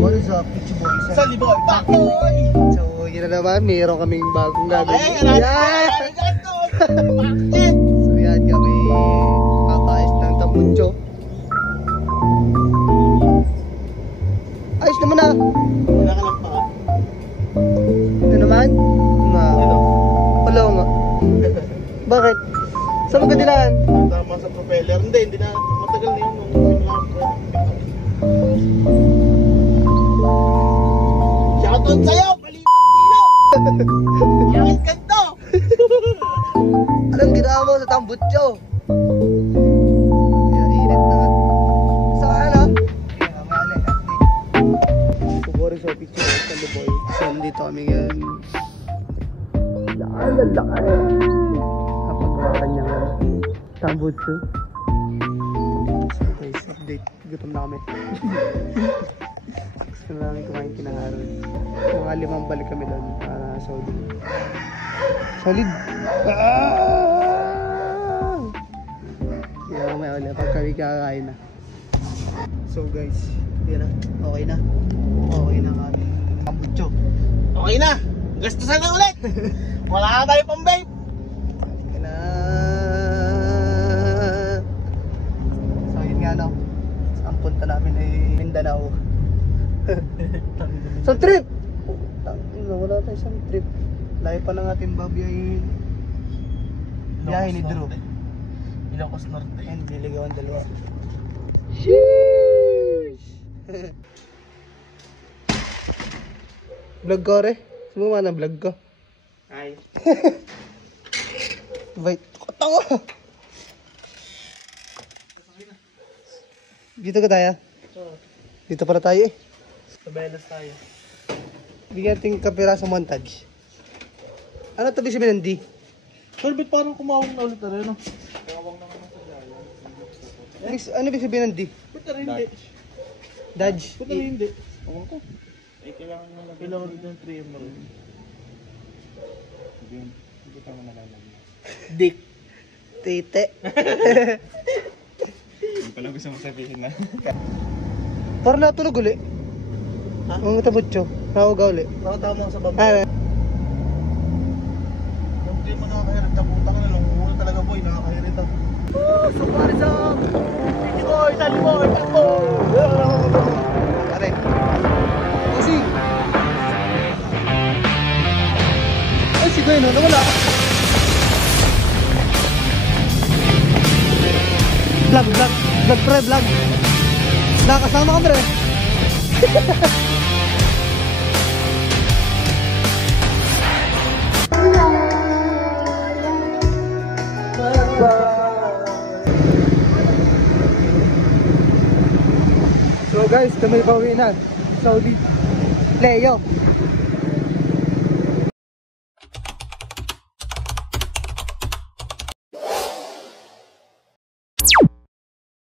What is up, Pitchy Boys? Sa libo, bakoy! So, yun na naman, mayroon kaming bagong gagawin. So, yan kami kakais ng tambutso. Ayos naman na. Wala ka lang pa. Ano naman? Wala nga. Bakit? Saan magkadilaan? Tama sa propeller. Hindi na. Matagal na yun. Shoutout sa'yo! Malipat dilo! Bakit ganito? Anong ginawa mo sa tambutso? Yan, init na. Sa ano? Kubori sa picture sa Luboy. So, nandito kami ngayon. Laki. Kapag kanyang tambutso. So guys, update. Gutom na kami. Gusto na namin kumain kinaharon. Mga 5 balik kami doon para solid. Solid! Kaya may ulit pag kami kakain na. So guys, yun na. Okay na. Okay na kami. Tambutso. Okay na! Gastusan na ulit! Wala na tayo pang babe! Okay na. So yun nga no. Ang punta namin ay Mindanao. So trip! Wala tayo isang trip. Layo pa ng ating babiyahin. Biyahe ni Drew. Ilocos Norte. And liligawan dalawa. Sheesh! Vlog ko re. Sumama na vlog ko. Ay. Wait. Katango! Dito ka tayo? Dito pala tayo eh. Sa Belas tayo. Bigyan natin kapira sa montage. Ano tabi sabihin ng D? Sorbet parang kumawang na ulit na rin, no? Kumawang na naman sa gaya. Ano ibig sabihin ng D? Ba't na rin hindi? Dodge. Ba't na rin hindi? Ewan ko. Ay, kailangan din ng 3M na rin. Hindi ka mo nalalagyan. Dick. Tite. Hindi pala gusto mo sabihin na. Parang natulog uli. Ha? Ang tabutso. Nahuga uli. Nakatama ako sa baba. Ah, Hindi mo nakakahirit na puta ka na lang. Muna talaga boy, nakakahirit ako. so pare sa... Sige boy, sali mo, sali mo! Pare. Kasi... Ay, si Gwen, no? Nawala. Vlog pre, vlog. Nakasama ka pre. So guys, kami pauwi na. Saudi. Leo.